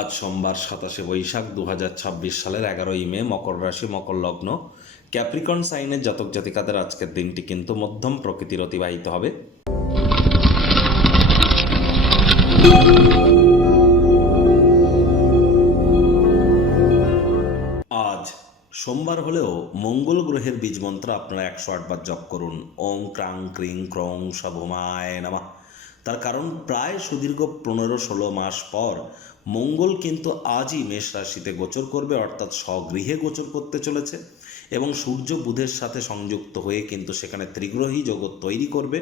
আজ সোমবার 27 বৈশাখ 2026 সালের 11ই মে, মকর রাশি, মকর লগ্ন, ক্যাপ্রিকর্ন সাইনের জাতক জাতিকাদের আজকের দিনটি কিন্তু মধ্যম প্রকৃতির অতিবাহিত হবে। আজ সোমবার হলেও মঙ্গল গ্রহের বীজ মন্ত্র আপনারা 108 বার জপ করুন। ওং ক্রাং ক্রিং ক্রং সভমায় নমঃ। তার কারণ প্রায় সুদীর্ঘ 15-16 মাস পর মঙ্গল কিন্তু আজই মেষ রাশিতে গোচর করবে, অর্থাৎ স্বগৃহে গোচর করতে চলেছে এবং সূর্য বুধের সাথে সংযুক্ত হয়ে কিন্তু সেখানে ত্রিগ্রহী জগৎ তৈরি করবে।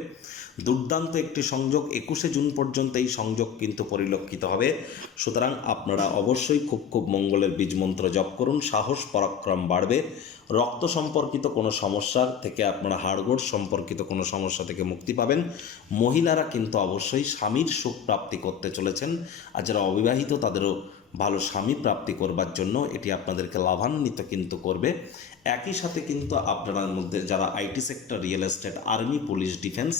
দুর্দান্ত একটি সংযোগ, 21শে জুন পর্যন্ত এই সংযোগ কিন্তু পরিলক্ষিত হবে। সুতরাং আপনারা অবশ্যই খুব মঙ্গলের বীজ মন্ত্র জপ করুন, সাহস পরাক্রম বাড়বে। রক্ত সম্পর্কিত কোনো সমস্যার থেকে আপনারা হাড়গোড় সম্পর্কিত কোনো সমস্যা থেকে মুক্তি পাবেন। মহিলারা কিন্তু অবশ্যই স্বামীর সুখ প্রাপ্তি করতে চলেছেন, আর যারা অবিবাহিত তাদেরও ভালো স্বামী প্রাপ্তি করবার জন্য এটি আপনাদেরকে লাভান্বিত কিন্তু করবে। একই সাথে কিন্তু আপনার মধ্যে যারা IT sector, real estate, army, police, defence,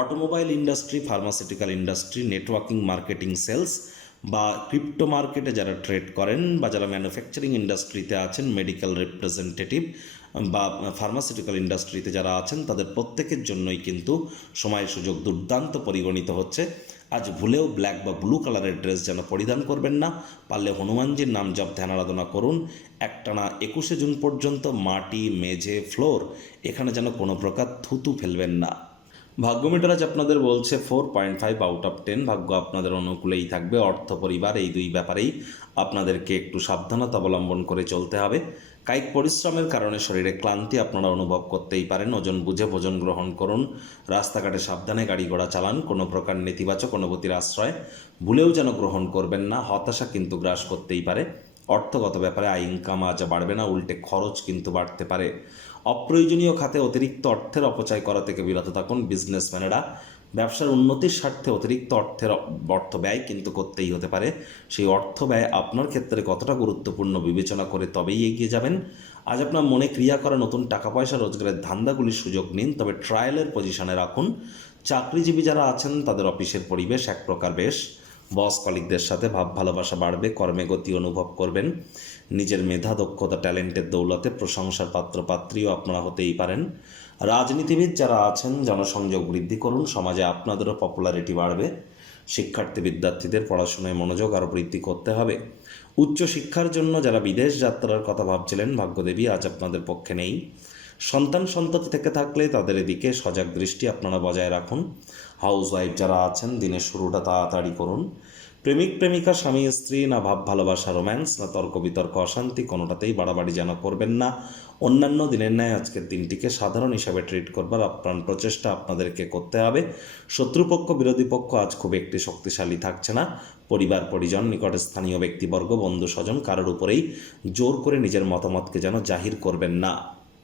automobile industry, pharmaceutical industry, networking, marketing, sales বা ক্রিপ্টো মার্কেটে যারা ট্রেড করেন বা যারা ম্যানুফ্যাকচারিং ইন্ডাস্ট্রিতে আছেন, মেডিকেল রিপ্রেজেন্টেটিভ বা ফার্মাসিউটিক্যাল ইন্ডাস্ট্রিতে যারা আছেন, তাদের প্রত্যেকের জন্যই কিন্তু সময় সুযোগ দুর্দান্ত পরিগণিত হচ্ছে। আজ ভুলেও ব্ল্যাক বা ব্লু কালারের ড্রেস যেন পরিধান করবেন না। পারলে হনুমানজির নাম জপ ধ্যান আরাধনা করুন। একটানা 21শে জুন পর্যন্ত মাটি, মেঝে, ফ্লোর এখানে যেন কোনো প্রকার থুতু ফেলবেন না। ভাগ্য মিটার আজ আপনাদের বলছে 4.5 আউট অফ 10। ভাগ্য আপনাদের অনুকূলেই থাকবে। অর্থ, পরিবার এই দুই ব্যাপারেই আপনাদেরকে একটু সাবধানতা অবলম্বন করে চলতে হবে। কায়িক পরিশ্রমের কারণে শরীরে ক্লান্তি আপনারা অনুভব করতেই পারেন। ওজন বুঝে ভোজন গ্রহণ করুন। রাস্তাঘাটে সাবধানে গাড়ি ঘোড়া চালান। কোনো প্রকার নেতিবাচক অনুভূতির আশ্রয় ভুলেও যেন গ্রহণ করবেন না। হতাশা কিন্তু গ্রাস করতেই পারে। অর্থগত ব্যাপারে আয় ইনকাম আজ বাড়বে না, উল্টে খরচ কিন্তু বাড়তে পারে। অপ্রয়োজনীয় খাতে অতিরিক্ত অর্থের অপচয় করা থেকে বিরত থাকুন। বিজনেসম্যানেরা ব্যবসার উন্নতির স্বার্থে অতিরিক্ত অর্থ ব্যয় কিন্তু করতেই হতে পারে। সেই অর্থ ব্যয় আপনার ক্ষেত্রে কতটা গুরুত্বপূর্ণ বিবেচনা করে তবেই এগিয়ে যাবেন। আজ আপনার মনে ক্রিয়া করা নতুন টাকা পয়সা রোজগারের ধান্দাগুলির সুযোগ নিন, তবে ট্রায়ালের পজিশনে রাখুন। চাকরিজীবী যারা আছেন তাদের অফিসের পরিবেশ এক প্রকার বেশ। বস কলিগদের সাথে ভাব ভালোবাসা বাড়বে। কর্মে গতি অনুভব করবেন। নিজের মেধা, দক্ষতা, ট্যালেন্টের দৌলতে প্রশংসার পাত্রপাত্রীও আপনারা হতেই পারেন। রাজনীতিবিদ যারা আছেন জনসংযোগ বৃদ্ধি করুন। সমাজে আপনাদেরও পপুলারিটি বাড়বে। শিক্ষার্থী বিদ্যার্থীদের পড়াশোনায় মনোযোগ আরও বৃদ্ধি করতে হবে। উচ্চশিক্ষার জন্য যারা বিদেশ যাত্রার কথা ভাবছিলেন, ভাগ্যদেবী আজ আপনাদের পক্ষে নেই। সন্ততি থেকে থাকলে তাদের এদিকে সজাগ দৃষ্টি আপনারা বজায় রাখুন। হাউস ওয়াইফ যারা আছেন দিনের শুরুটা তাড়াতাড়ি করুন। প্রেমিক প্রেমিকা, স্বামী স্ত্রী, না ভাব ভালোবাসা রোম্যান্স, না তর্ক বিতর্ক অশান্তি, কোনোটাতেই বাড়াবাড়ি যেন করবেন না। অন্যান্য দিনের ন্যায় আজকের দিনটিকে সাধারণ হিসাবে ট্রিট করবার আপ্রাণ প্রচেষ্টা আপনাদেরকে করতে হবে। শত্রুপক্ষ, বিরোধী পক্ষ আজ খুব একটি শক্তিশালী থাকছে না। পরিবার পরিজন, নিকটে স্থানীয় ব্যক্তিবর্গ, বন্ধু স্বজন কারোর উপরেই জোর করে নিজের মতামতকে যেন জাহির করবেন না।